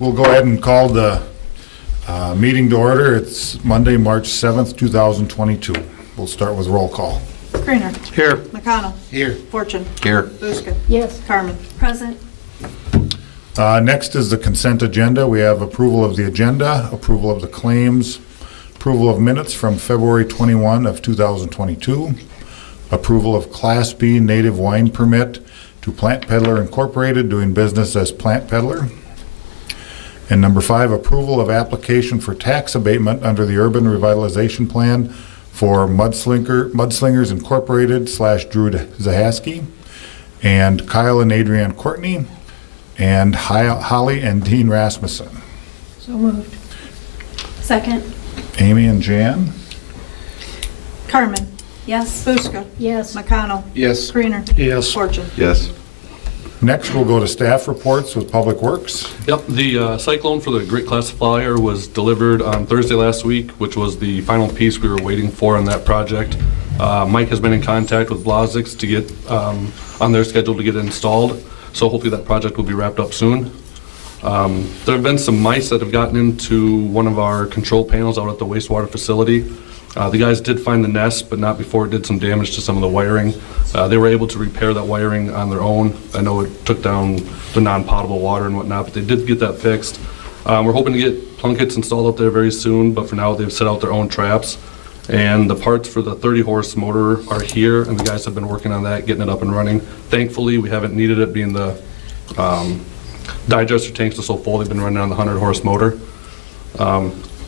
We'll go ahead and call the meeting to order. It's Monday, March 7th, 2022. We'll start with roll call. Greener. Here. McConnell. Here. Fortune. Here. Buska. Yes. Carmen. Present. Next is the consent agenda. We have approval of the agenda, approval of the claims, approval of minutes from February 21 of 2022, approval of Class B native wine permit to Plant Peddler Incorporated, doing business as Plant Peddler. And number 5, approval of application for tax abatement under the Urban Revitalization Plan for Mudslingers Incorporated / Drew Zahaski and Kyle and Adrienne Courtney and Holly and Dean Rasmussen. So moved. Second. Amy and Jan. Carmen. Yes. Buska. Yes. McConnell. Yes. Greener. Yes. Fortune. Yes. Next, we'll go to staff reports with Public Works. Yep, the cyclone for the grit classifier was delivered on Thursday last week, which was the final piece we were waiting for on that project. Mike has been in contact with Blazix to get on their schedule to get it installed, so hopefully that project will be wrapped up soon. There have been some mice that have gotten into one of our control panels out at the wastewater facility. The guys did find the nest, but not before it did some damage to some of the wiring. They were able to repair that wiring on their own. I know it took down the non-potable water and whatnot, but they did get that fixed. We're hoping to get plunkets installed up there very soon, but for now they've set out their own traps. And the parts for the 30-horse motor are here, and the guys have been working on that, getting it up and running. Thankfully, we haven't needed it, being the digester tanks are so full, they've been running on the 100-horse motor.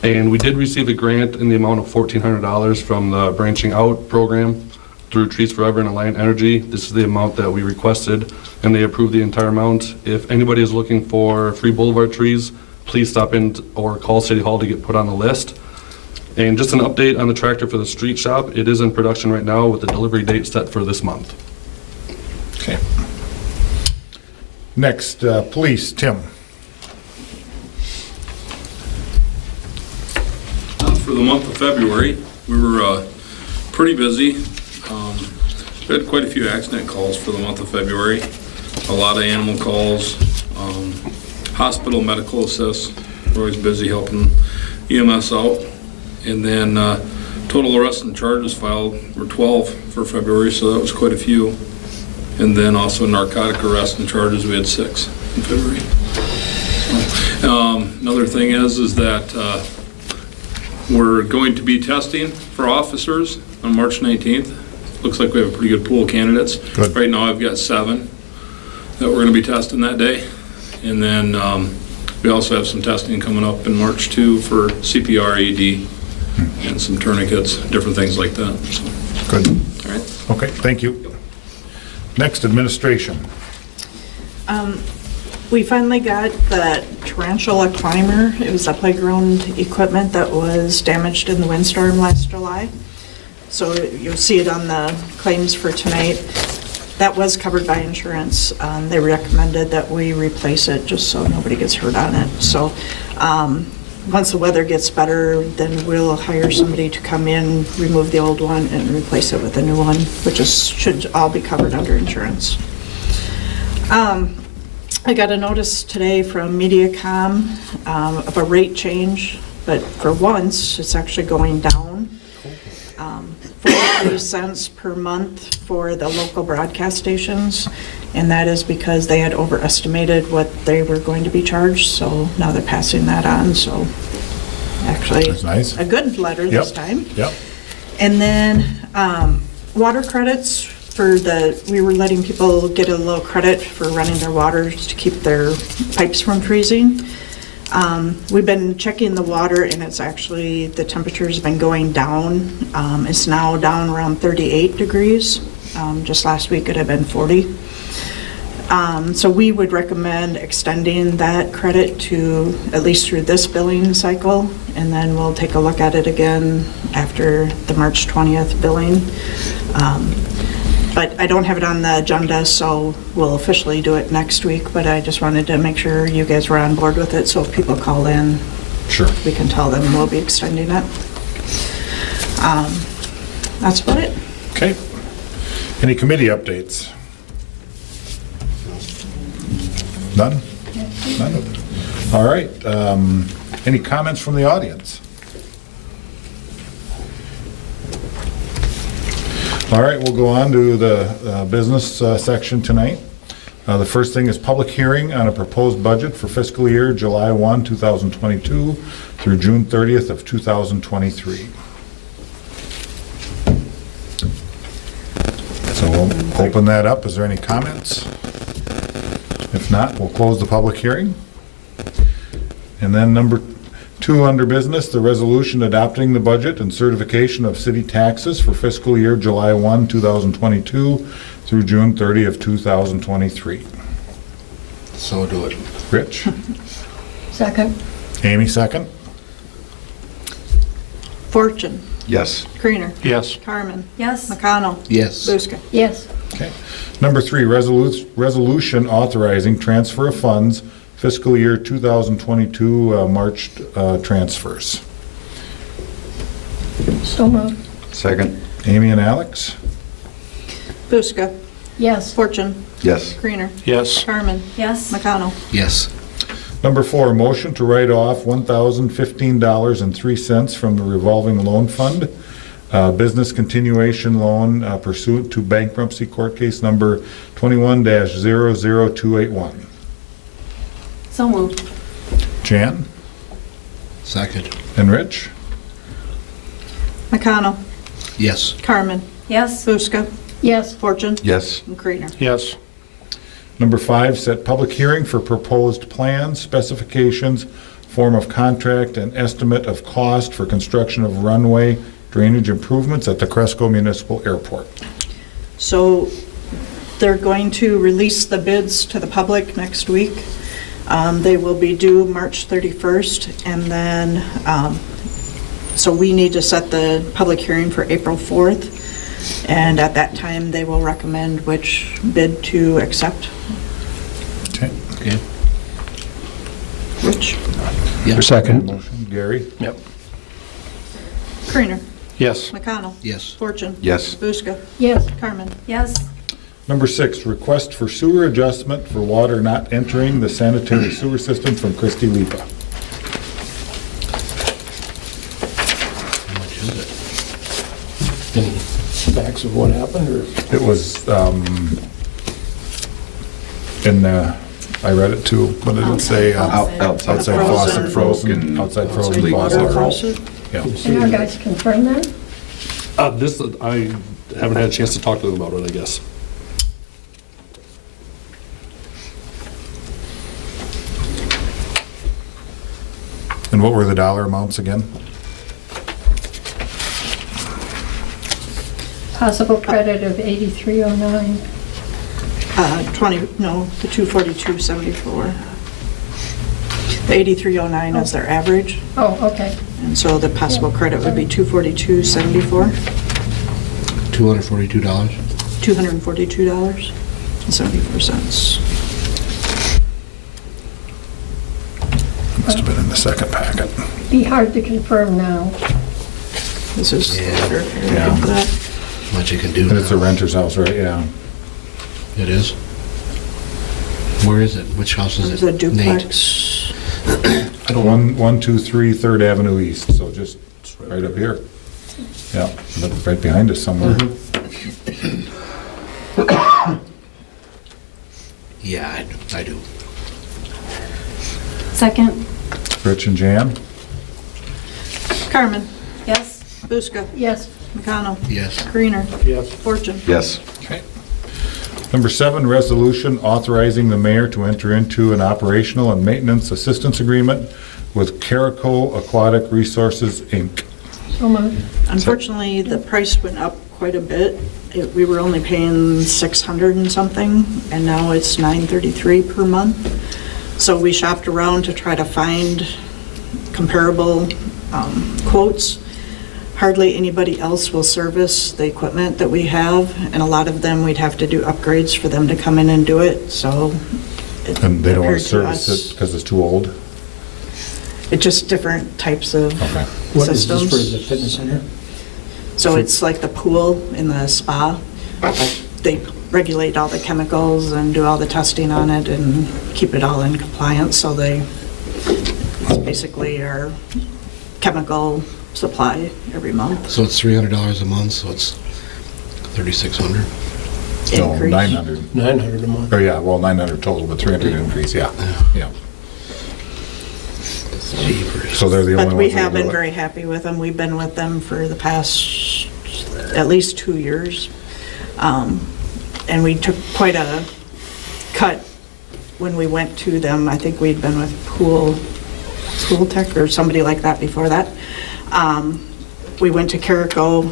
And we did receive a grant in the amount of $1,400 from the Branching Out program through Trees Forever and Alliant Energy. This is the amount that we requested, and they approved the entire amount. If anybody is looking for free boulevard trees, please stop in or call City Hall to get put on the list. And just an update on the tractor for the street shop. It is in production right now with the delivery date set for this month. Okay. Next, police, Tim. For the month of February, we were pretty busy. We had quite a few accident calls for the month of February. A lot of animal calls, hospital medical assists. We're always busy helping EMS out. And then total arrests and charges filed were 12 for February, so that was quite a few. And then also narcotic arrests and charges, we had 6 in February. So, another thing is that we're going to be testing for officers on March 19th. Looks like we have a pretty good pool of candidates. Good. Right now I've got 7 that we're going to be testing that day. And then we also have some testing coming up in March too for CPR, ED, and some tourniquets, different things like that. So. Good. All right. Okay, thank you. Next, administration. We finally got the tarantula climber. It was a playground equipment that was damaged in the windstorm last July. So you'll see it on the claims for tonight. That was covered by insurance. They recommended that we replace it just so nobody gets hurt on it. So once the weather gets better, then we'll hire somebody to come in, remove the old one, and replace it with a new one, which should all be covered under insurance. I got a notice today from MediaCom of a rate change, but for once, it's actually going down. 43 cents per month for the local broadcast stations, and that is because they had overestimated what they were going to be charged, so now they're passing that on, so actually That's nice. a good letter this time. Yep. And then water credits for we were letting people get a little credit for running their water to keep their pipes from freezing. We've been checking the water, and it's actually, the temperature's been going down. It's now down around 38 degrees. Just last week it had been 40. So we would recommend extending that credit to at least through this billing cycle, and then we'll take a look at it again after the March 20th billing. But I don't have it on the agenda, so we'll officially do it next week, but I just wanted to make sure you guys were on board with it, so if people call in, Sure. we can tell them we'll be extending it. That's about it. Okay. Any committee updates? None? None? All right, any comments from the audience? All right, we'll go on to the business section tonight. The first thing is public hearing on a proposed budget for fiscal year July 1, 2022 through June 30th of 2023. So we'll open that up. Is there any comments? If not, we'll close the public hearing. And then number 2 under business, the resolution adopting the budget and certification of city taxes for fiscal year July 1, 2022 through June 30 of 2023. So do it. Rich? Second. Amy, second? Fortune, Yes. Creener, Yes. Carmen, Yes. McConnell, Yes. Buska. Yes. Okay. Number 3, resolution authorizing transfer of funds fiscal year 2022 March transfers. So moved. Second. Amy and Alex? Buska, Yes. Fortune, Yes. Creener, Yes. Carmen, Yes. McConnell. Yes. Number 4, motion to write off $1,015.03 from the revolving loan fund, business continuation loan pursuant to bankruptcy court case number 21-00281. So moved. Jan Second. and Rich? McConnell, Yes. Carmen, Yes. Buska, Yes. Fortune, Yes. and Creener. Yes. Number 5, set public hearing for proposed plans, specifications, form of contract, and estimate of cost for construction of runway drainage improvements at the Cresco Municipal Airport. So they're going to release the bids to the public next week. They will be due March 31st, and then, so we need to set the public hearing for April 4th, and at that time, they will recommend which bid to accept. Okay. Okay. Which? Yeah. Motion, Gary? Yep. Creener, Yes. McConnell, Yes. Fortune, Yes. Buska, Yes. Carmen. Yes. Number 6, request for sewer adjustment for water not entering the sanitary sewer system from Christy Lipa. How much is it? Any facts of what happened, or? It was in the, I read it too, what did it say? Outside faucet frozen, outside frozen Water faucet. faucet. Yeah. And our guys confirm that? This, I haven't had a chance to talk to them about it, I guess. And what were the dollar amounts again? Possible credit of 8309. 242.74. The 8309 is their average, Oh, okay. and so the possible credit would be 242.74, $242. $242.74. Must have been in the second packet. Be hard to confirm now. This is the Yeah. letter if you're Yeah. looking for that. Much you can do And it's a now. renter's house, right? Yeah. It is? Where is it? Which house is it? It's a Nate? duplex. I don't 123 3rd Avenue East, so just right up here. Yeah, but right behind us somewhere. Yeah, I do. Second. Rich and Jan? Carmen, Yes. Buska, Yes. McConnell, Yes. Creener, Yes. Fortune. Yes. Okay. Number 7, resolution authorizing the mayor to enter into an operational and maintenance assistance agreement with Cresco Aquatic Resources, Inc. So moved. Unfortunately, the price went up quite a bit. We were only paying 600 and something, and now it's 933 per month. So we shopped around to try to find comparable quotes. Hardly anybody else will service the equipment that we have, and a lot of them, we'd have to do upgrades for them to come in and do it, so. And they don't want compared to service us, it because it's too old? It's just different types of Okay. What is this systems. for the fitness center? So it's like the pool in the spa. They regulate all the chemicals and do all the testing on it and keep it all in compliance, so they It's basically our chemical supply every month. So it's $300 a month, so it's 3,600. No, Increase. 900. 900 a month. Oh, yeah, well, 900 total, but 300 increase, yeah. Yeah. It's cheaper. So they're the only But ones. we that have do been it. very happy with them. We've been with them for the past at least 2 years. And we took quite a cut when we went to them. I think we'd been with Pool Tech or somebody like that before that. We went to Cresco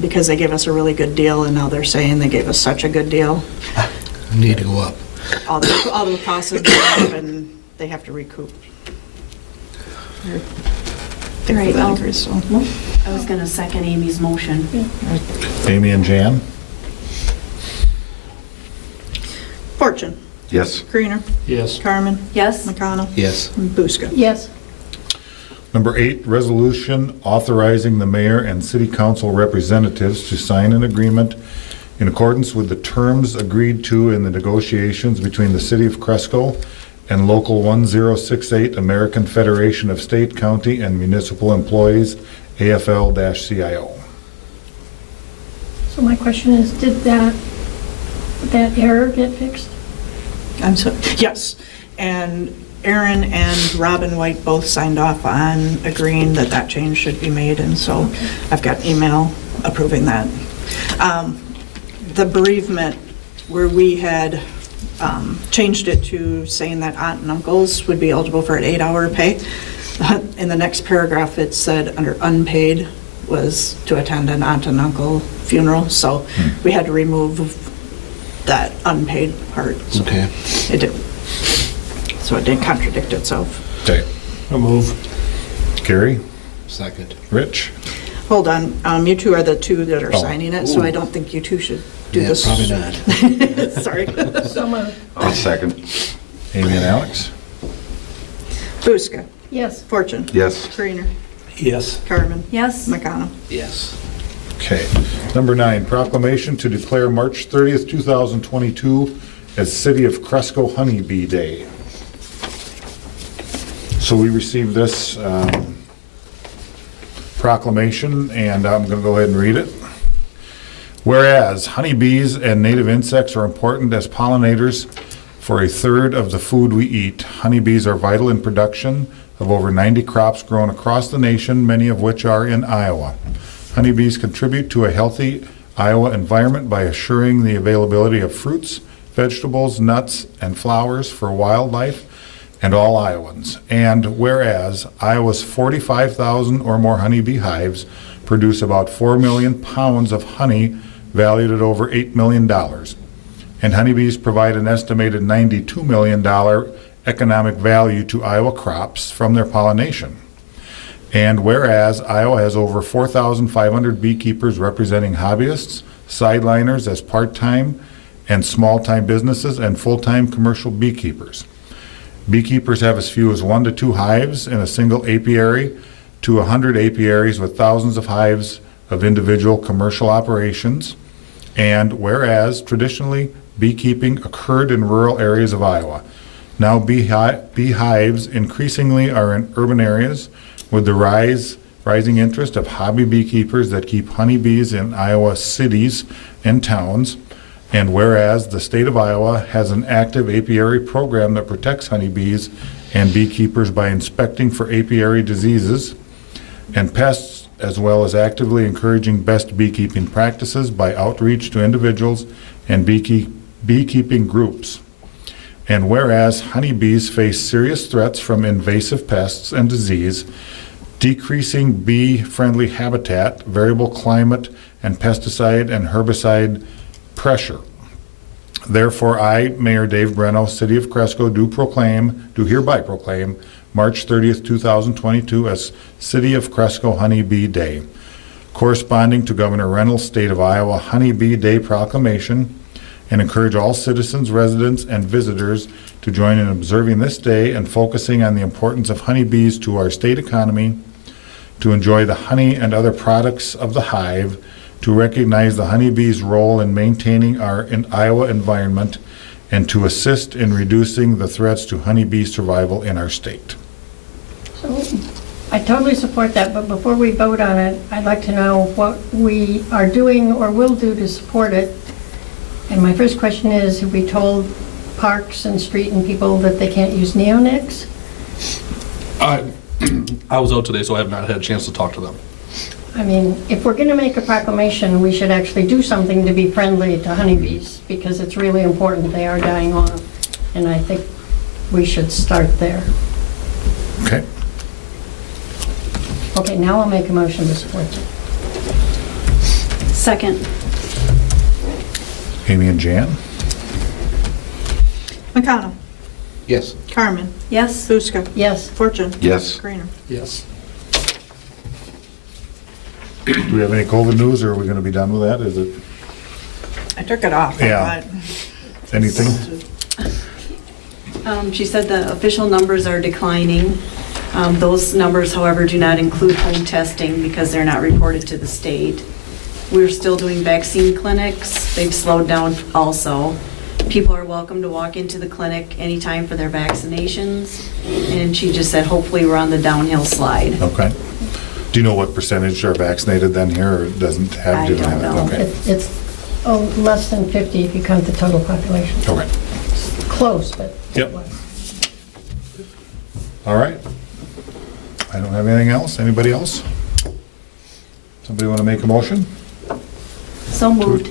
because they gave us a really good deal, and now they're saying they gave us such a good deal. Need to go up. All the costs have gone up, and they have to recoup. Right, That I'll- increase, so. I was gonna second Amy's motion. Amy and Jan? Fortune, Yes. Greener, Yes. Carmen, Yes? McConnell, Yes. and Buska. Yes. Number 8, resolution authorizing the mayor and city council representatives to sign an agreement in accordance with the terms agreed to in the negotiations between the city of Cresco and Local 1068 American Federation of State, County, and Municipal Employees, AFL-CIO. So my question is, did that error get fixed? I'm so, yes, and Aaron and Robin White both signed off on agreeing that that change should be made, and so I've got email approving that. The bereavement, where we had changed it to saying that aunt and uncles would be eligible for an 8-hour pay, in the next paragraph, it said under unpaid was to attend an aunt and uncle funeral, so we had to remove that unpaid part. So Okay. It did, so it didn't contradict itself. Okay. A move. Carrie? Second. Rich? Hold on, you two are the two that are Oh. signing it, so I don't think you two should do Yeah, this. probably not. Sorry. So moved. I'll second. Amy and Alex? Buska, Yes. Fortune, Yes. Greener, Yes. Carmen, Yes? McConnell. Yes. Okay. Number 9, proclamation to declare March 30th, 2022 as City of Cresco Honeybee Day. So we received this proclamation, and I'm going to go ahead and read it. Whereas honeybees and native insects are important as pollinators for a third of the food we eat, honeybees are vital in production of over 90 crops grown across the nation, many of which are in Iowa. Honeybees contribute to a healthy Iowa environment by assuring the availability of fruits, vegetables, nuts, and flowers for wildlife and all Iowans. And whereas Iowa's 45,000 or more honeybee hives produce about 4 million pounds of honey valued at over $8 million. And honeybees provide an estimated $92 million economic value to Iowa crops from their pollination. And whereas Iowa has over 4,500 beekeepers representing hobbyists, sideliners as part-time and small-time businesses, and full-time commercial beekeepers. Beekeepers have as few as 1 to 2 hives in a single apiary to 100 apiaries with thousands of hives of individual commercial operations. And whereas traditionally beekeeping occurred in rural areas of Iowa, now beehives increasingly are in urban areas with the rising interest of hobby beekeepers that keep honeybees in Iowa cities and towns. And whereas the state of Iowa has an active apiary program that protects honeybees and beekeepers by inspecting for apiary diseases and pests, as well as actively encouraging best beekeeping practices by outreach to individuals and beekeeping groups. And whereas honeybees face serious threats from invasive pests and disease, decreasing bee-friendly habitat, variable climate, and pesticide and herbicide pressure. Therefore, I, Mayor Dave Breno, City of Cresco, do hereby proclaim March 30th, 2022 as City of Cresco Honeybee Day, corresponding to Governor Reynolds' State of Iowa Honeybee Day proclamation, and encourage all citizens, residents, and visitors to join in observing this day and focusing on the importance of honeybees to our state economy, to enjoy the honey and other products of the hive, to recognize the honeybee's role in maintaining our Iowa environment, and to assist in reducing the threats to honeybee survival in our state. I totally support that, but before we vote on it, I'd like to know what we are doing or will do to support it. And my first question is, have we told parks and street and people that they can't use neonics? I was out today, so I have not had a chance to talk to them. I mean, if we're gonna make a proclamation, we should actually do something to be friendly to honeybees, because it's really important, they are dying off. And I think we should start there. Okay. Okay, now I'll make a motion to support it. Second. Amy and Jan? McConnell, Yes. Carmen, Yes? Buska, Yes, Fortune, Yes. Greener. Yes. Do we have any COVID news, or are we gonna be done with that? Is it I took it off. Yeah. anything? She said the official numbers are declining. Those numbers, however, do not include home testing because they're not reported to the state. We're still doing vaccine clinics. They've slowed down also. People are welcome to walk into the clinic anytime for their vaccinations. And she just said, hopefully, we're on the downhill slide. Okay. Do you know what percentage are vaccinated then here, or doesn't have? I didn't don't have it? know. Okay. it's less than 50 if you count the total population. Okay. Close, but. Yep. All right. I don't have anything else. Anybody else? Somebody want to make a motion? So moved.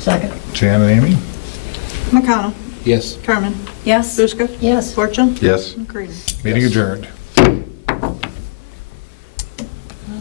Second. Jan and Amy? McConnell, Yes. Carmen, Yes? Buska, Yes. Fortune, Yes. Greener. Meeting adjourned.